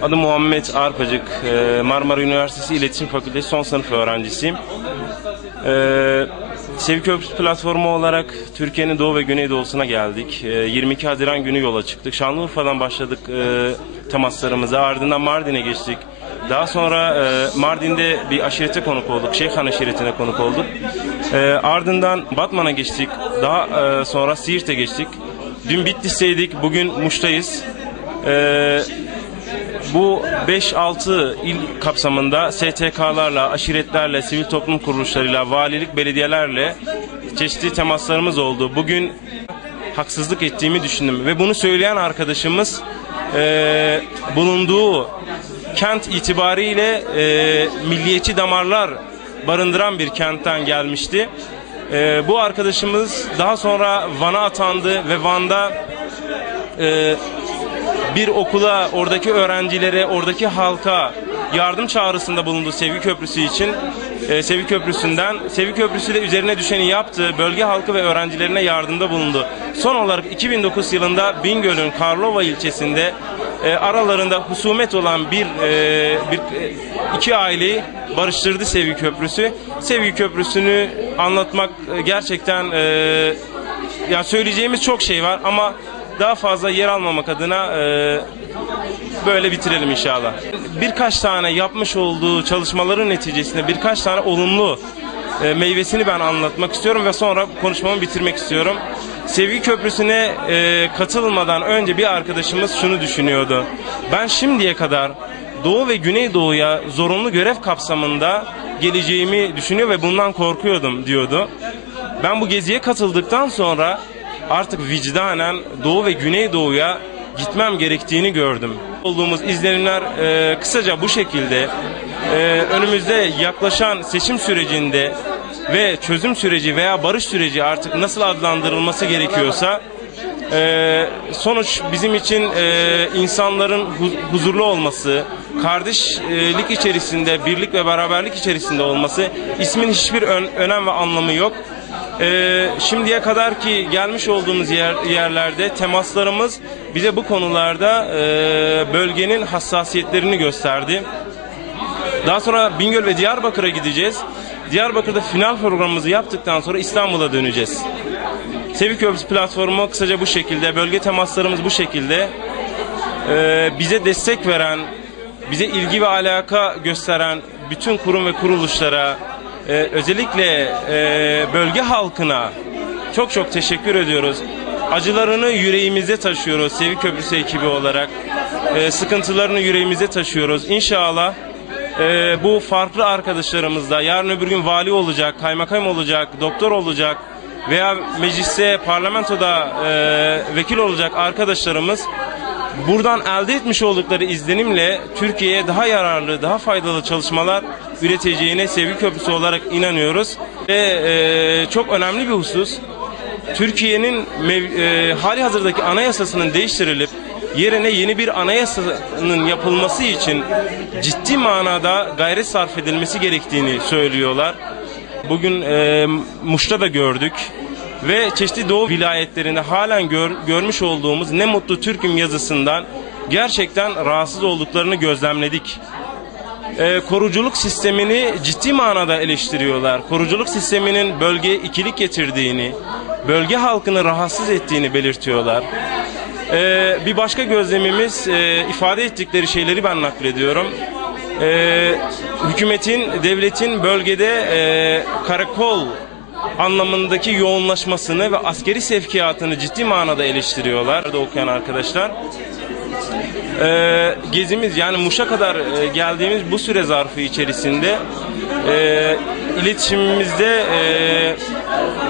Adım Muhammed Arpacık, Marmara Üniversitesi İletişim Fakültesi son sınıf öğrencisiyim. Sevgi Köprüsü platformu olarak Türkiye'nin doğu ve güneydoğusuna geldik. 22 Haziran günü yola çıktık. Şanlıurfa'dan başladık temaslarımıza, ardından Mardin'e geçtik. Daha sonra Mardin'de bir aşirete konuk olduk, Şeyhan aşiretine konuk olduk. Ardından Batman'a geçtik, daha sonra Siirt'e geçtik. Dün Bitlis'teydik, bugün Muş'tayız. Bu 5-6 il kapsamında STK'larla, aşiretlerle, sivil toplum kuruluşlarıyla, valilik, belediyelerle çeşitli temaslarımız oldu. Bugün haksızlık ettiğimi düşündüm ve bunu söyleyen arkadaşımız bulunduğu kent itibariyle milliyetçi damarlar barındıran bir kentten gelmişti. Bu arkadaşımız daha sonra Van'a atandı ve Van'da bir okula, oradaki öğrencilere, oradaki halka yardım çağrısında bulundu Sevgi Köprüsü için. Sevgi Köprüsü'nden. Sevgi Köprüsü de üzerine düşeni yaptı. Bölge halkı ve öğrencilerine yardımda bulundu. Son olarak 2009 yılında Bingöl'ün Karlova ilçesinde aralarında husumet olan iki aileyi barıştırdı Sevgi Köprüsü. Sevgi Köprüsü'nü anlatmak gerçekten yani söyleyeceğimiz çok şey var ama daha fazla yer almamak adına böyle bitirelim inşallah. Birkaç tane yapmış olduğu çalışmaların neticesinde birkaç tane olumlu meyvesini ben anlatmak istiyorum ve sonra konuşmamı bitirmek istiyorum. Sevgi Köprüsü'ne katılmadan önce bir arkadaşımız şunu düşünüyordu. Ben şimdiye kadar Doğu ve Güneydoğu'ya zorunlu görev kapsamında geleceğimi düşünüyor ve bundan korkuyordum diyordu. Ben bu geziye katıldıktan sonra artık vicdanen Doğu ve Güneydoğu'ya gitmem gerektiğini gördüm. Olduğumuz izlenimler kısaca bu şekilde. Önümüzde yaklaşan seçim sürecinde ve çözüm süreci veya barış süreci artık nasıl adlandırılması gerekiyorsa sonuç bizim için insanların huzurlu olması, kardeşlik içerisinde, birlik ve beraberlik içerisinde olması. İsmin hiçbir önem ve anlamı yok. Şimdiye kadar ki gelmiş olduğumuz yerlerde temaslarımız bize bu konularda bölgenin hassasiyetlerini gösterdi. Daha sonra Bingöl ve Diyarbakır'a gideceğiz. Diyarbakır'da final programımızı yaptıktan sonra İstanbul'a döneceğiz. Sevgi Köprüsü platformu kısaca bu şekilde, bölge temaslarımız bu şekilde. Bize destek veren, bize ilgi ve alaka gösteren bütün kurum ve kuruluşlara, özellikle bölge halkına çok teşekkür ediyoruz. Acılarını yüreğimizde taşıyoruz Sevgi Köprüsü ekibi olarak. Sıkıntılarını yüreğimizde taşıyoruz. İnşallah bu farklı arkadaşlarımızla yarın öbür gün vali olacak, kaymakam olacak, doktor olacak veya mecliste, parlamentoda vekil olacak arkadaşlarımız buradan elde etmiş oldukları izlenimle Türkiye'ye daha yararlı, daha faydalı çalışmalar üreteceğine Sevgi Köprüsü olarak inanıyoruz. Ve çok önemli bir husus, Türkiye'nin hali hazırdaki anayasasının değiştirilip yerine yeni bir anayasanın yapılması için ciddi manada gayret sarf edilmesi gerektiğini söylüyorlar. Bugün Muş'ta da gördük. Ve çeşitli Doğu vilayetlerinde halen görmüş olduğumuz "Ne Mutlu Türk'üm" yazısından gerçekten rahatsız olduklarını gözlemledik. Koruculuk sistemini ciddi manada eleştiriyorlar. Koruculuk sisteminin bölgeye ikilik getirdiğini, bölge halkını rahatsız ettiğini belirtiyorlar. Bir başka gözlemimiz, ifade ettikleri şeyleri ben naklediyorum. Hükümetin, devletin bölgede karakol anlamındaki yoğunlaşmasını ve askeri sevkiyatını ciddi manada eleştiriyorlar da okuyan arkadaşlar. Gezimiz, yani Muş'a kadar geldiğimiz bu süre zarfı içerisinde iletişimimizde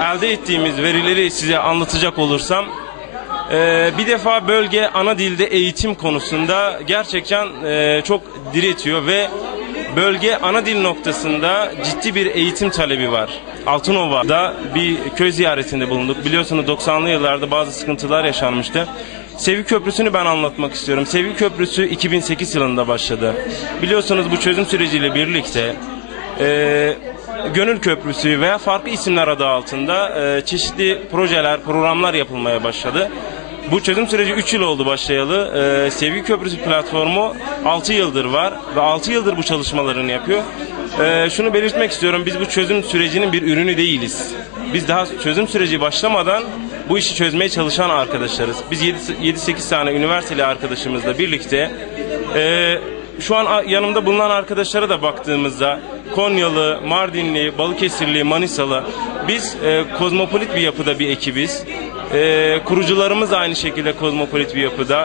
elde ettiğimiz verileri size anlatacak olursam, bir defa bölge ana dilde eğitim konusunda gerçekten çok diretiyor ve bölge ana dil noktasında ciddi bir eğitim talebi var. Altınova'da bir köy ziyaretinde bulunduk. Biliyorsunuz 90'lı yıllarda bazı sıkıntılar yaşanmıştı. Sevgi Köprüsü'nü ben anlatmak istiyorum. Sevgi Köprüsü 2008 yılında başladı. Biliyorsunuz bu çözüm süreciyle birlikte Gönül Köprüsü veya farklı isimler adı altında çeşitli projeler, programlar yapılmaya başladı. Bu çözüm süreci 3 yıl oldu başlayalı. Sevgi Köprüsü platformu 6 yıldır var ve 6 yıldır bu çalışmalarını yapıyor. Şunu belirtmek istiyorum, biz bu çözüm sürecinin bir ürünü değiliz. Biz daha çözüm süreci başlamadan bu işi çözmeye çalışan arkadaşlarız. Biz 7-8 tane üniversiteli arkadaşımızla birlikte şu an yanımda bulunan arkadaşlara da baktığımızda Konyalı, Mardinli, Balıkesirli, Manisalı, biz kozmopolit bir yapıda bir ekibiz. Kurucularımız da aynı şekilde kozmopolit bir yapıda.